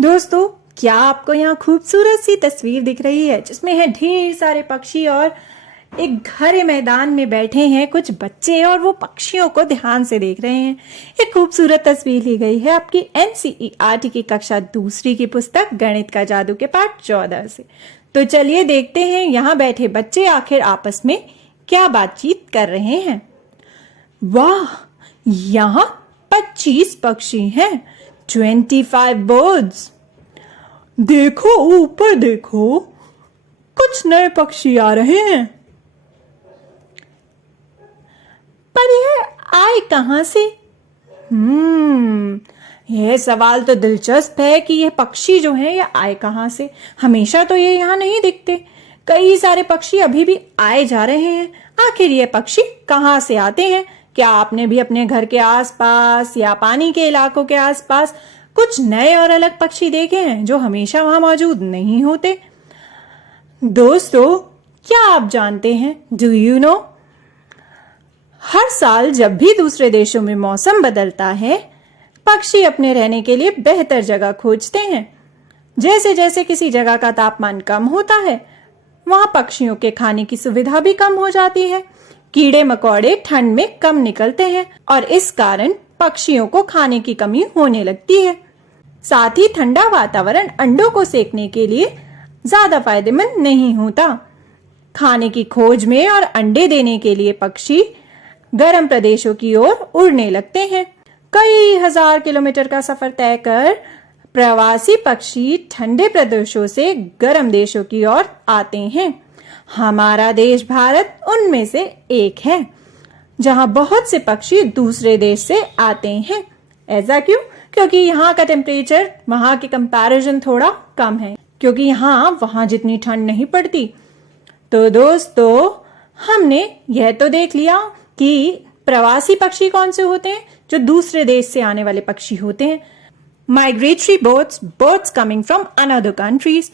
दोस्तों, क्या आपको यहाँ खूबसूरत सी तस्वीर दिख रही है जिसमें है ढेर सारे पक्षी और एक हरे मैदान में बैठे हैं कुछ बच्चे और वो पक्षियों को ध्यान से देख रहे हैं। एक खूबसूरत तस्वीर ली गई है आपकी एनसीईआरटी की कक्षा दूसरी की पुस्तक गणित का जादू के पाठ 14 से। तो चलिए देखते हैं यहाँ बैठे बच्चे आखिर आपस में क्या बातचीत कर रहे हैं। वाह, यहाँ 25 पक्षी हैं, 25 बर्ड्स। देखो ऊपर देखो, कुछ नए पक्षी आ रहे हैं। पर यह आए कहां से? यह सवाल तो दिलचस्प है कि यह पक्षी जो हैं यह आए कहां से। हमेशा तो ये यहाँ नहीं दिखते। कई सारे पक्षी अभी भी आए जा रहे हैं। आखिर ये पक्षी कहां से आते हैं? क्या आपने भी अपने घर के आसपास या पानी के इलाकों के आसपास कुछ नए और अलग पक्षी देखे हैं जो हमेशा वहां मौजूद नहीं होते? दोस्तों, क्या आप जानते हैं, डू यू नो, हर साल जब भी दूसरे देशों में मौसम बदलता है, पक्षी अपने रहने के लिए बेहतर जगह खोजते हैं। जैसे जैसे किसी जगह का तापमान कम होता है, वहां पक्षियों के खाने की सुविधा भी कम हो जाती है। कीड़े मकोड़े ठंड में कम निकलते हैं और इस कारण पक्षियों को खाने की कमी होने लगती है। साथ ही ठंडा वातावरण अंडों को सेकने के लिए ज्यादा फायदेमंद नहीं होता। खाने की खोज में और अंडे देने के लिए पक्षी गर्म प्रदेशों की ओर उड़ने लगते हैं। कई हजार किलोमीटर का सफर तय कर प्रवासी पक्षी ठंडे प्रदेशों से गर्म देशों की ओर आते हैं। हमारा देश भारत उनमें से एक है, जहां बहुत से पक्षी दूसरे देश से आते हैं। ऐसा क्यों? क्योंकि यहाँ का टेम्परेचर वहां के कंपैरिजन थोड़ा कम है, क्योंकि यहाँ वहां जितनी ठंड नहीं पड़ती। तो दोस्तों, हमने यह तो देख लिया कि प्रवासी पक्षी कौन से होते हैं, जो दूसरे देश से आने वाले पक्षी होते हैं। Migratory birds coming from another countries.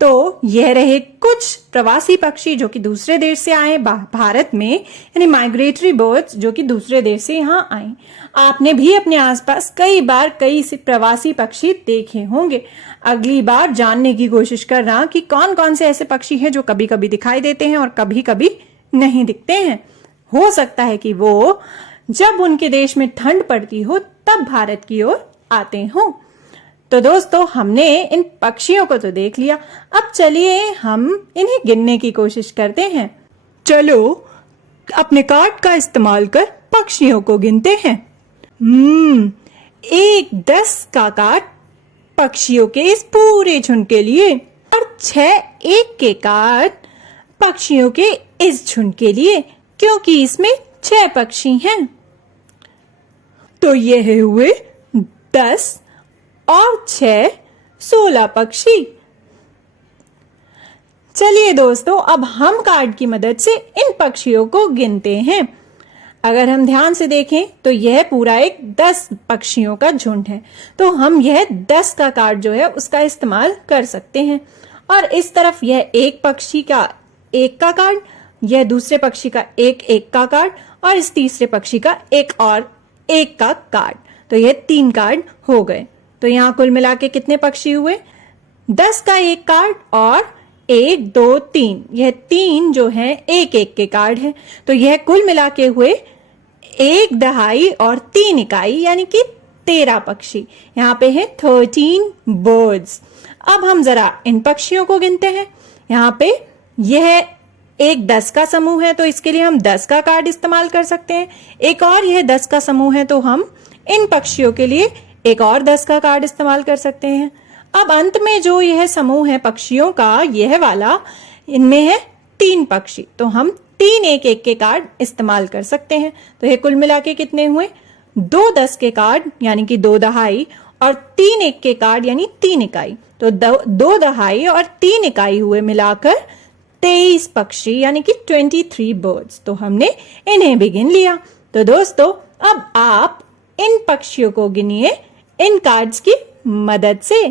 तो यह रहे कुछ प्रवासी पक्षी जो कि दूसरे देश से आए भारत में, यानी माइग्रेटरी बर्ड्स जो कि दूसरे देश से यहाँ आए। आपने भी अपने आसपास कई बार कई से प्रवासी पक्षी देखे होंगे। अगली बार जानने की कोशिश करना कि कौन कौन से ऐसे पक्षी हैं जो कभी कभी दिखाई देते हैं और कभी कभी नहीं दिखते हैं। हो सकता है कि वो जब उनके देश में ठंड पड़ती हो तब भारत की ओर आते हों। तो दोस्तों, हमने इन पक्षियों को तो देख लिया, अब चलिए हम इन्हें गिनने की कोशिश करते हैं। चलो अपने कार्ड का इस्तेमाल कर पक्षियों को गिनते हैं। 10 का कार्ड पक्षियों के इस पूरे झुंड के लिए और 6 1 के कार्ड पक्षियों के इस झुंड के लिए, क्योंकि इसमें 6 पक्षी हैं। तो यह हुए 10 और 6 16 पक्षी। चलिए दोस्तों, अब हम कार्ड की मदद से इन पक्षियों को गिनते हैं। अगर हम ध्यान से देखें तो यह पूरा एक 10 पक्षियों का झुंड है। तो हम यह 10 का कार्ड जो है उसका इस्तेमाल कर सकते हैं। और इस तरफ यह एक पक्षी का 1 का कार्ड, यह दूसरे पक्षी का 1 का कार्ड और इस तीसरे पक्षी का 1 और 1 का कार्ड। तो यह 3 कार्ड हो गए। तो यहाँ कुल मिला के कितने पक्षी हुए? 10 का 1 कार्ड और 1 2 3, यह 3 जो है 1 के कार्ड है। तो यह कुल मिला के हुए 1 दहाई और 3 इकाई, यानी कि 13 पक्षी। यहाँ पे है 13 बर्ड्स। अब हम जरा इन पक्षियों को गिनते हैं। यहाँ पे यह एक 10 का समूह है, तो इसके लिए हम 10 का कार्ड इस्तेमाल कर सकते हैं। एक और यह 10 का समूह है, तो हम इन पक्षियों के लिए एक और 10 का कार्ड इस्तेमाल कर सकते हैं। अब अंत में जो यह समूह है पक्षियों का, यह वाला, इनमें है 3 पक्षी, तो हम 3 1 के कार्ड इस्तेमाल कर सकते हैं। तो ये कुल मिला के कितने हुए? 2 10 के कार्ड यानी कि 2 दहाई और 3 1 के कार्ड यानी 3 इकाई। तो 2 दहाई और 3 इकाई हुए मिलाकर 23 पक्षी, यानी कि 23 बर्ड्स। तो हमने इन्हें भी गिन लिया। तो दोस्तों, अब आप इन पक्षियों को गिनिए इन कार्ड्स की मदद से।